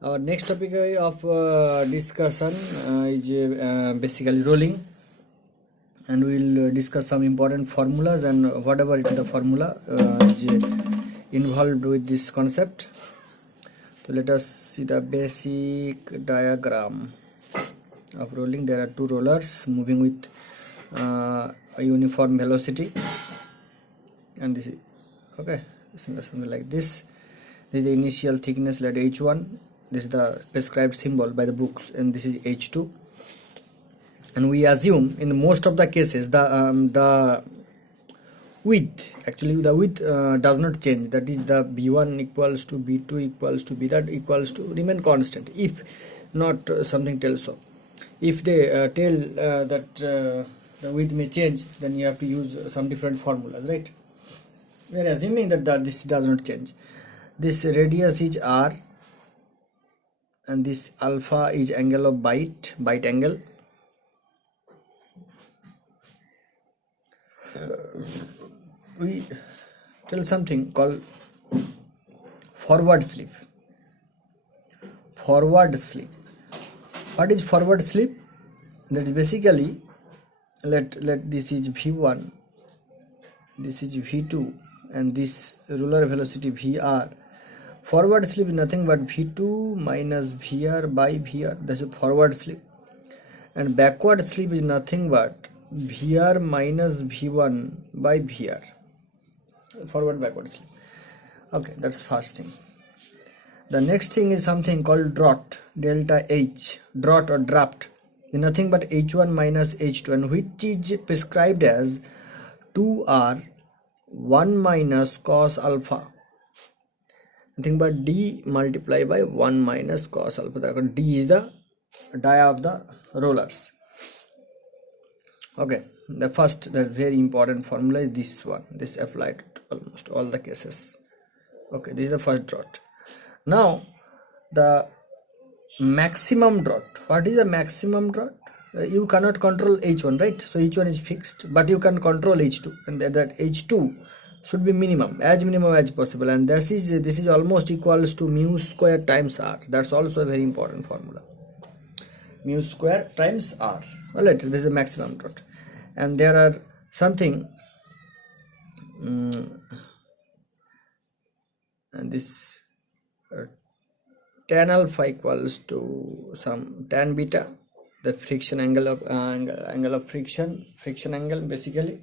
Our next topic of discussion is basically rolling, and we'll discuss some important formulas and whatever is the formula is involved with this concept. So let us see the basic diagram of rolling. There are two rollers moving with a uniform velocity, and this is okay, something like this. This is the initial thickness, let h1. This is the prescribed symbol by the books, and this is h2. And we assume in most of the cases the width, actually the width does not change. That is, the b1 equals to b2 equals to b that equals to remain constant. If not something tells so. If they tell that the width may change, then you have to use some different formulas, right? We are assuming that this does not change. This radius is r, and this alpha is angle of bite angle. We tell something called forward slip. Forward slip. What is forward slip? That is basically, let this is v1, this is v2, and this roller velocity vr. Forward slip is nothing but v2 minus vr by vr. That's a forward slip. And backward slip is nothing but vr minus v1 by vr. Forward backward slip. Okay, that's first thing. The next thing is something called draught, delta h. Draught or draft is nothing but h1 minus h2, and which is prescribed as 2r 1 minus cos alpha. Nothing but d multiplied by 1 minus cos alpha. D is the dia of the rollers. Okay, the first, that very important formula is this one. This applied to almost all the cases. Okay, this is the first draught. Now the maximum draught. What is the maximum draught? You cannot control h1, right? So h1 is fixed, but you can control h2, and that h2 should be minimum as possible, and this is almost equals to mu square times r. That's also a very important formula. Mu square times r. Alright, this is a maximum draught, and there are something and this tan alpha equals to some tan beta, the friction angle of friction angle basically.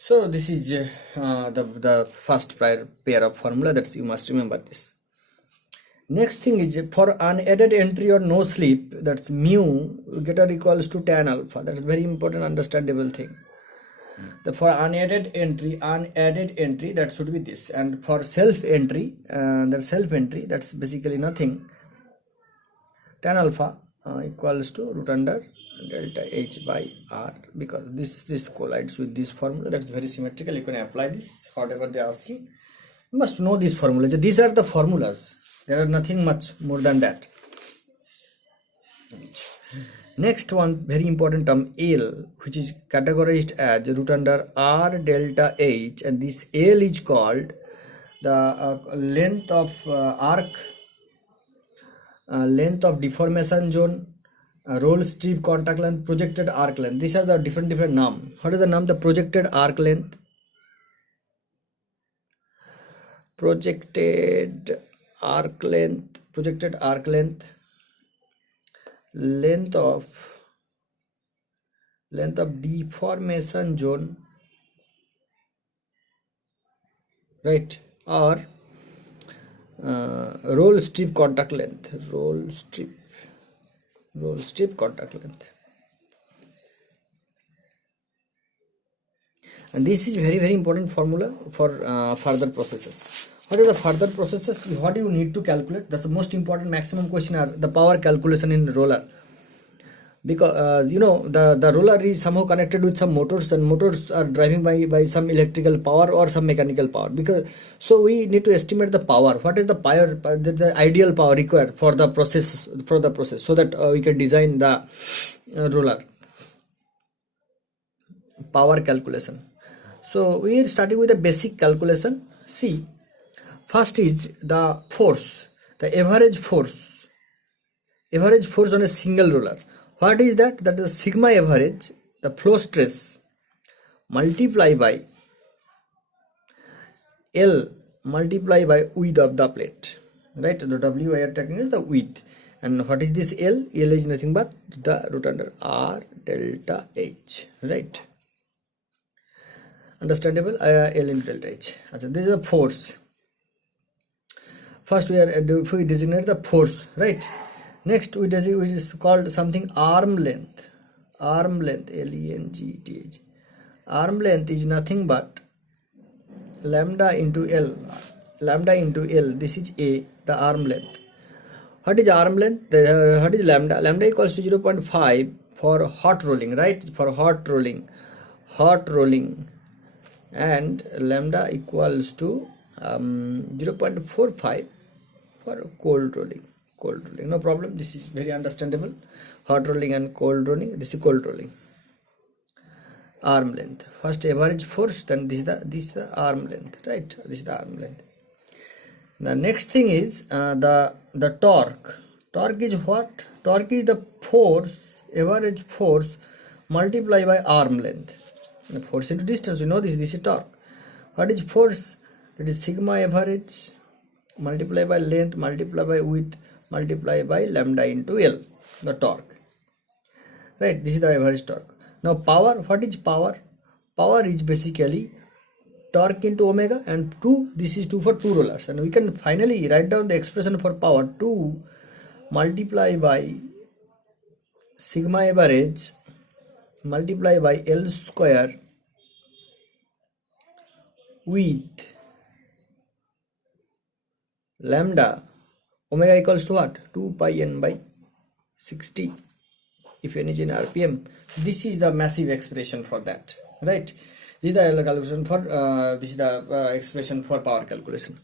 So this is the first pair of formula that you must remember this. Next thing is for unadded entry or no slip, that's mu greater equals to tan alpha. That's very important, understandable thing. For unadded entry, that should be this, and for self entry, that's basically nothing. Tan alpha equals to root under delta h by r, because this collides with this formula. That's very symmetrical. You can apply this whatever they are asking. You must know these formulas. These are the formulas. There are nothing much more than that. Next one, very important term, L, which is categorized as root under r delta h, and this L is called the length of arc, length of deformation zone, roll strip contact length, projected arc length. These are the different name. What is the name? The projected arc length. Projected arc length, length of deformation zone, right? Or roll strip contact length, roll strip contact length. And this is very important formula for further processes. What are the further processes? What do you need to calculate? That's the most important maximum question, are the power calculation in roller, because the roller is somehow connected with some motors, and motors are driving by some electrical power or some mechanical power, because so we need to estimate the power. What is the power, the ideal power required for the process, so that we can design the roller. Power calculation. So we are starting with a basic calculation. See, First is the force, the average force on a single roller. What is that? That is sigma average, the flow stress, multiply by L multiply by width of the plate, right? The W I are taking is the width, and what is this L? L is nothing but the root under R delta H, right? Understandable? L into delta H. This is the force. First we designate the force, right? Next we designate, which is called something arm length. Arm length, L-E-N-G-T-H. Arm length is nothing but lambda into L. Lambda into L. This is A, the arm length. What is arm length? What is lambda? Lambda equals to 0.5 for hot rolling, right? For hot rolling, and lambda equals to 0.45 for cold rolling. No problem. This is very understandable. Hot rolling and cold rolling. This is cold rolling. Arm length. First average force, then this is the arm length, right? This is the arm length. The next thing is the torque. Torque is what? Torque is the force, average force multiplied by arm length. The force into distance, you know this is torque. What is force? That is sigma average multiplied by length multiplied by width multiplied by lambda into L, the torque, right? This is the average torque. Now power, what is power? Power is basically torque into omega, and 2, this is 2 for 2 rollers, and we can finally write down the expression for power, 2 multiplied by sigma average multiplied by L square with lambda. Omega equals to what? 2 pi n by 60, if n is in RPM. This is the massive expression for that, right? This is the calculation for this is the expression for power calculation.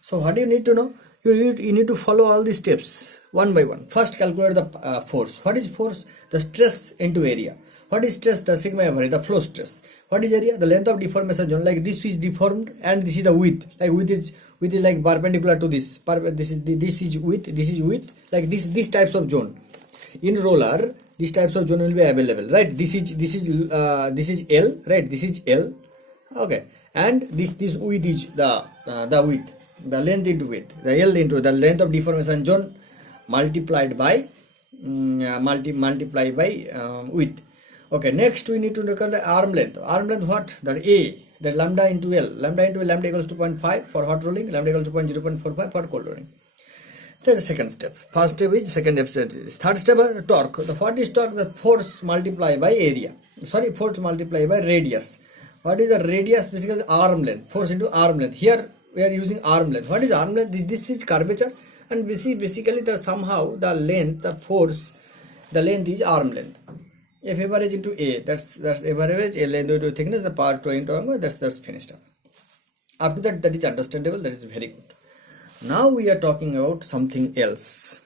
So what do you need to know? You need to follow all these steps one by one. First, calculate the force. What is force? The stress into area. What is stress? The sigma average, the flow stress. What is area? The length of deformation zone. Like this is deformed, and this is the width. Like width is like perpendicular to this. This is width. This is width. Like these types of zone. In roller, these types of zone will be available, right? This is L, right? This is L, okay, and this width is the width, the length into width, the L into the length of deformation zone multiplied by width. Okay, next we need to look at the arm length. Arm length, what? The A, the lambda into L. Lambda equals 2.5 for hot rolling. Lambda equals 0.45 for cold rolling. That's the second step. First step is, second step is. Third step is torque. What is torque? The force multiplied by area. Force multiplied by radius. What is the radius? Basically the arm length. Force into arm length. Here we are using arm length. What is arm length? This is curvature, and basically somehow the length, the force, the length is arm length. F average into A. That's average. A length into thickness. The power to into angle. That's finished up. Up to that is understandable. That is very good. Now we are talking about something else.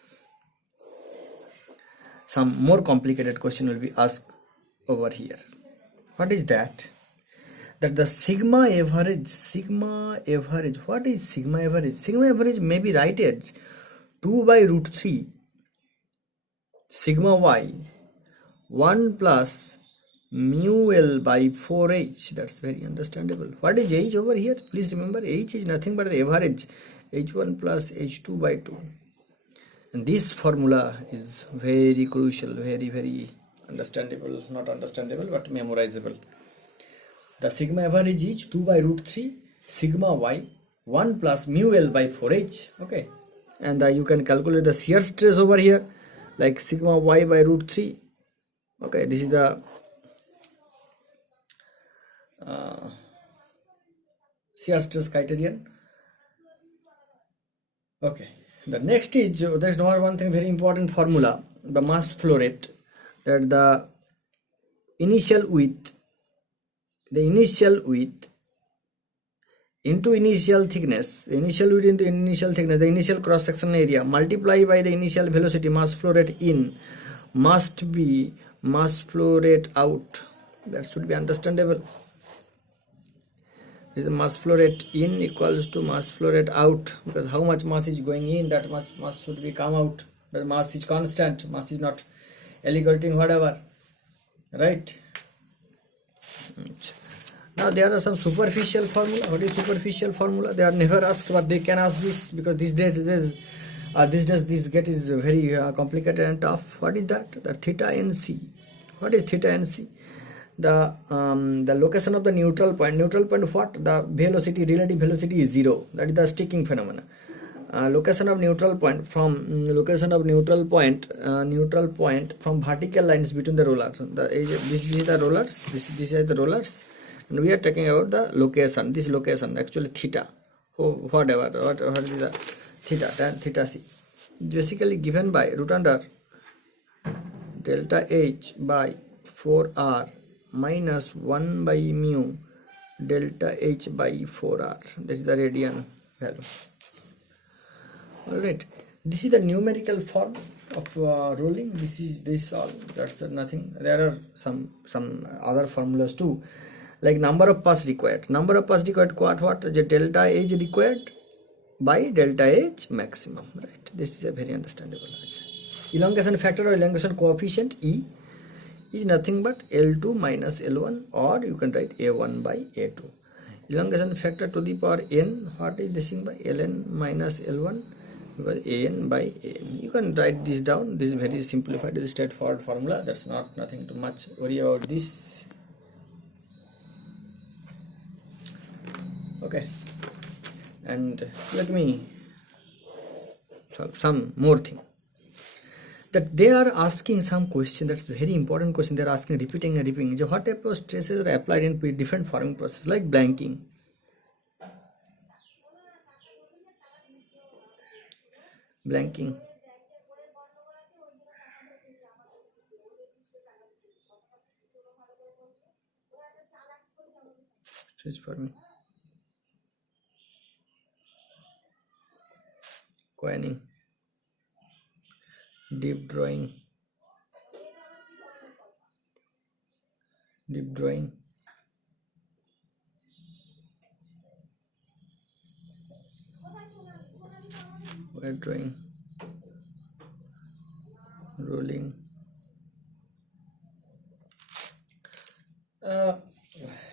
Some more complicated question will be asked over here. What is that? That the sigma average. What is sigma average? Sigma average may be right as 2 by root 3 sigma y 1 plus mu L by 4h. That's very understandable. What is h over here? Please remember, h is nothing but the average. h1 plus h2 by 2, and this formula is very crucial, very understandable, not understandable but memorizable. The sigma average is 2 by root 3 sigma y 1 plus mu L by 4h. Okay, and you can calculate the shear stress over here, like sigma y by root 3. Okay, this is the shear stress criterion. Okay, the next is, there is one thing very important formula, the mass flow rate, that the initial width into initial thickness, the initial cross section area multiplied by the initial velocity, mass flow rate in must be mass flow rate out. That should be understandable. is the mass flow rate in equals to mass flow rate out, because how much mass is going in, that much mass should be come out. The mass is constant, mass is not alligating whatever, right? Now there are some superficial formula. What is superficial formula? They are never asked, but they can ask this, because these days this get is very complicated and tough. What is that? The theta nc. What is theta nc? The location of the neutral point. Neutral point what? The velocity, relative velocity is 0. That is the sticking phenomena. Location of neutral point from neutral point from vertical lines between the rollers. This is the rollers. This is the rollers, and we are talking about the location. This location actually theta. Oh, whatever. What is the theta? Tan theta c. Basically given by root under delta h by 4r minus 1 by mu delta h by 4r. That is the radian value. Alright, this is the numerical form of rolling. This all. That's nothing. There are some other formulas too, like number of pass required. Number of pass required what? The delta h required by delta h maximum. Right. This is a very understandable. Elongation factor or elongation coefficient E is nothing but L2 minus L1, or you can write A1 by A2. Elongation factor to the power n. What is this thing by Ln minus L1? Because an by an. You can write this down. This is very simplified, straightforward formula. That's nothing too much worry about this. Okay, and let me solve some more thing. That they are asking some question. That's a very important question. They are asking, repeating and repeating. What type of stresses are applied in different forming processes, like blanking? Blanking. Stretch forming. Coining. Deep drawing. Wire drawing. Rolling.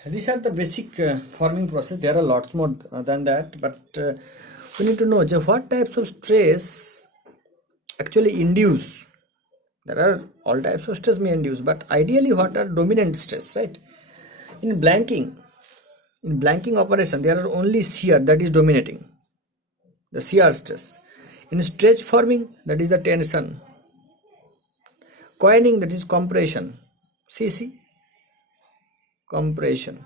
These are the basic forming process. There are lots more than that, but we need to know what types of stress actually induce. There are all types of stress may induce, but ideally what are dominant stress, right? In blanking operation, there are only shear that is dominating, the shear stress. In stretch forming, that is the tension. Coining, that is compression, CC, compression.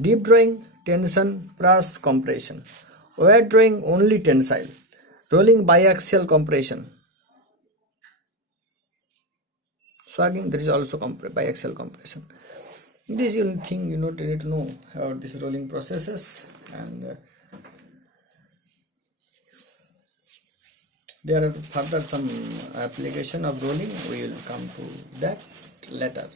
Deep drawing, tension plus compression. Wire drawing, only tensile. Rolling, biaxial compression. Swagging, that is also biaxial compression. This thing you need to know about these rolling processes, and there are further some application of rolling. We will come to that later.